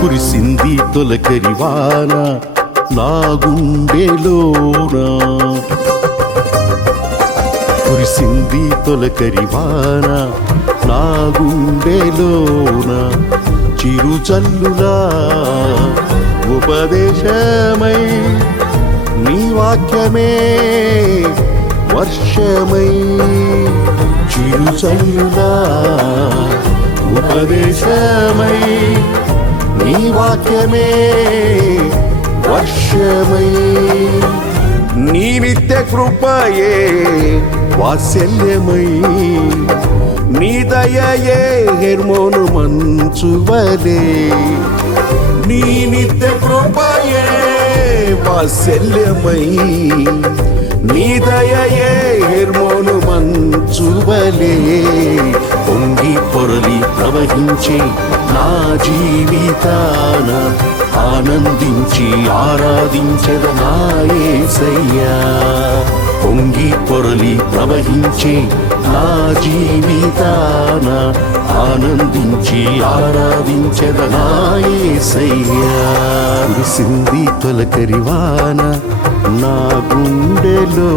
కురిసింది తొలకరివాన నా గుండెలోన, కురిసింది తొలకరివాన నా గుండెలోన, చిరుజల్లులా ఉపదేశమై నీ వాక్యమే వర్షమై, చిరుజల్లులా ఉపదేశమై నీ వాక్యమే వర్షమై, నీ నిత్య కృపయే వాత్సల్యమై, నీ దయయే హెర్మోను మంచువలే, నీ నిత్య కృపయే వాత్సల్యమై, నీ దయయే హెర్మోను మంచువలే, పొంగి పొరలి ప్రవహించే నా జీవితాన ఆనందించి ఆరాధించెద నా యేసయ్యా, పొంగి పొరలి ప్రవహించే నా జీవితాన ఆనందించి ఆరాధించెద నా యేసయ్యా. కురిసింది తొలకరివాన నా గుండెలో,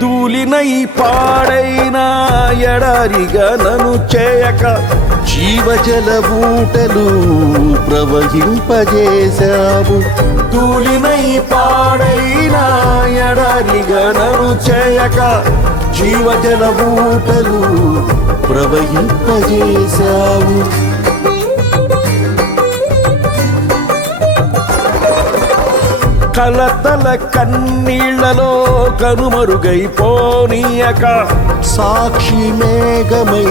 ధూళినై పాడైనా ఎడారిగా నన్ను చేయక జీవజల ఊటలు ప్రవహింపజేశావు, ధూళినై పాడైనా ఎడారిగా నన్ను చేయక జీవజల ఊటలు ప్రవహింపజేశావు, కలతల కన్నీళ్లలో కనుమరుగైపోనీయక సాక్షి మేఘమై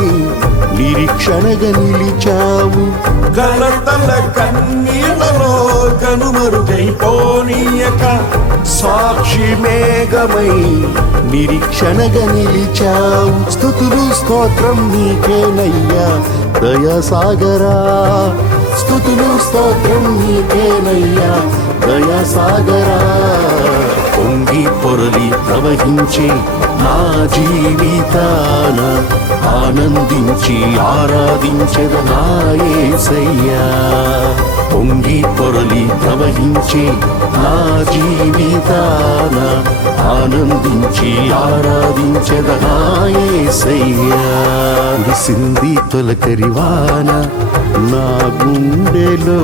నిరీక్షణగా నిలిచావు, కలతల కన్నీళ్లలో కనుమరుగైపోనీయక సాక్షి మేఘమై నిరీక్షణగా నిలిచావు, స్తుతులు స్తోత్రం నీకేనయ్యా దయాసాగరా, స్తుతులు స్తోత్రం నీకేనయ్యా దయాసాగరా, పొంగి పొరలి ప్రవహించే నా జీవితాన ఆనందించి ఆరాధించెద నా యేసయ్యా, పొంగి పొరలి ప్రవహించే నా జీవితాన ఆనందించి ఆరాధించెద నా యేసయ్యా. కురిసింది తొలకరివాన నా గుండెలో,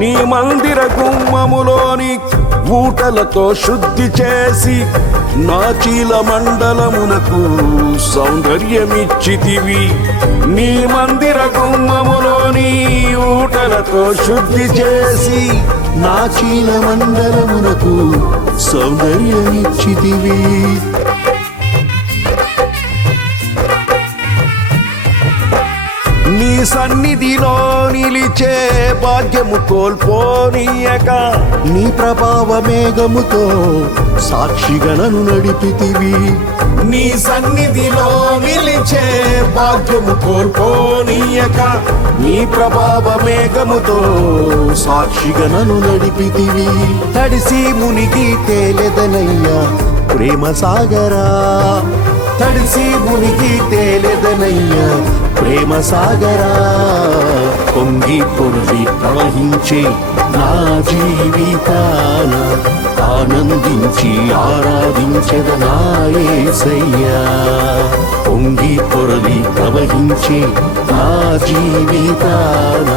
నీ మందిర గుమ్మములోని ఊటలతో శుద్ధి చేసి నా చీల మండలమునకు సౌందర్యమిచ్చితివి. నీ మందిర గుమ్మములోని ఊటలతో శుద్ధి చేసి నా చీల మండలమునకు సౌందర్యమిచ్చితివి. నీ సన్నిధిలో నిలిచే భాగ్యము కోల్పోనీయక నీ ప్రభావ మేఘముతో సాక్షిగణను నడిపితివి. నీ సన్నిధిలో నిలిచే భాగ్యము కోల్పోనీయక నీ ప్రభావ మేఘముతో సాక్షిగణను నడిపితివి. తడిసి మునిగి తేలెదనయ్యా ప్రేమ సాగరా, తడిసి మునిగి తేలెదనయ్యా ప్రేమ సాగరా. పొంగి పొర్లి ప్రవహించే నా జీవితాన ఆనందించి ఆరాధించెద నా యేసయ్యా. పొంగి పొర్లి ప్రవహించే నా జీవితాన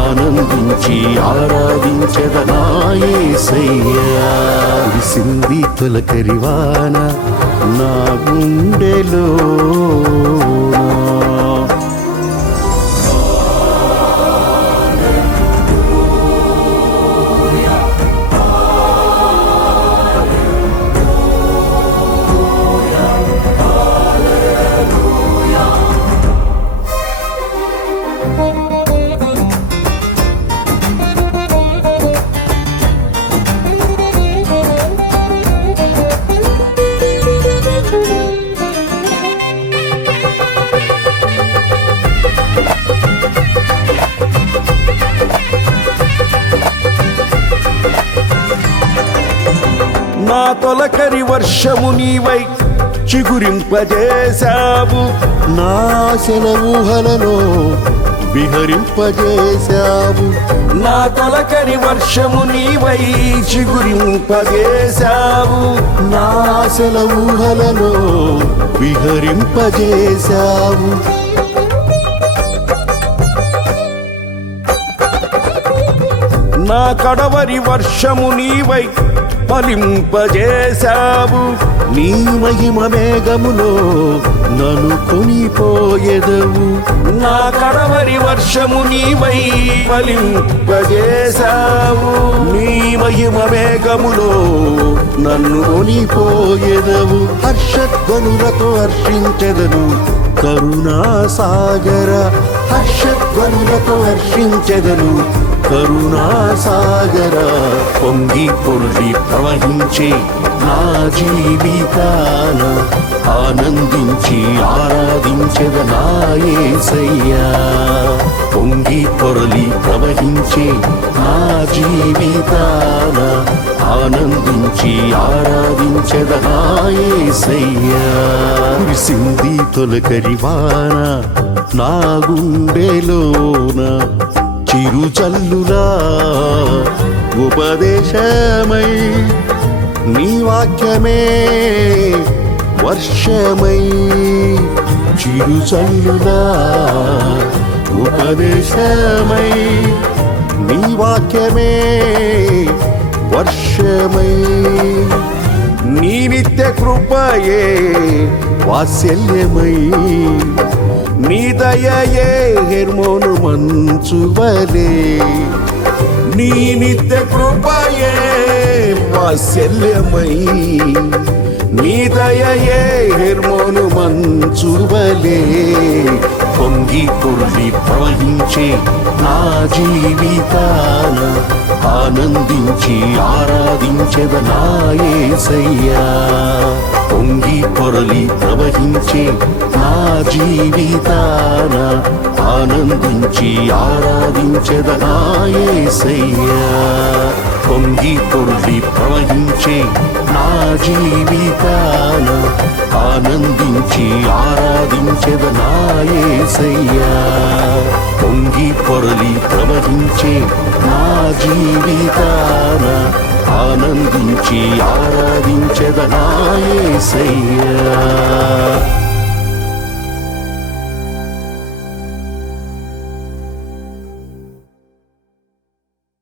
ఆనందించి ఆరాధించెద నా యేసయ్యా. కురిసింది తొలకరివాన నా గుండెలో, నా తొలకరి వర్షము నీవై చిగురింపజేశావు. నా సెలవుహలలో విహరింపజేశావు. నా తొలకరి వర్షము నీవై చిగురింపజేశావు. నా సెలవుహలలో విహరింపజేశావు. నా కడవరి వర్షము నీవై ఫలింపజేశావు. నీ మహిమ మేఘములో నన్ను కొనిపోయెదవు. నా కడవరి వర్షము నీవై ఫలింపజేశావు. నీ మహిమ మేఘములో నన్ను కొనిపోయెదవు. హర్షధ్వనులతో హర్షించెదను కరుణా సాగర, హర్షధ్వనులతో హర్షించెదను కరుణా సాగర. పొంగి పొర్లి ప్రవహించే నా జీవితాన ఆనందించి ఆరాధించెద నా యేసయ్యా. పొంగి పొర్లి ప్రవహించే నా జీవితాన ఆనందించి ఆరాధించెద నా యేసయ్యా. కురిసింది తొలకరివాన నా గుండెలోన చిరుచల్లులా ఉపదేశమై నీ వాక్యమే వర్షమై. చిరుచల్లులా ఉపదేశమై నీ వాక్యమే వర్షమై. నీ నిత్య కృపయే వాత్సల్యమై. నీ దయయే హెర్మోను మంచువలే. నీ నిత్య కృపయే వాత్సల్యమై. నీ దయయే హెర్మోను మంచువలే. పొంగి పొర్లి ప్రవహించే నా జీవితాన ఆనందించి ఆరాధించెద నా యేసయ్యా. పొంగి పొర్లి ప్రవహించే నా జీవితాన ఆనందించి ఆరాధించెద నా యేసయ్యా. పొంగి పొర్లి ప్రవహించే నా జీవితాన ఆనందించి ఆరాధించెద నా యేసయ్యా. పొంగి పొర్లి ప్రవహించే నా జీవితాన ఆనందించి ఆరాధించెద నా యేసయ్యా.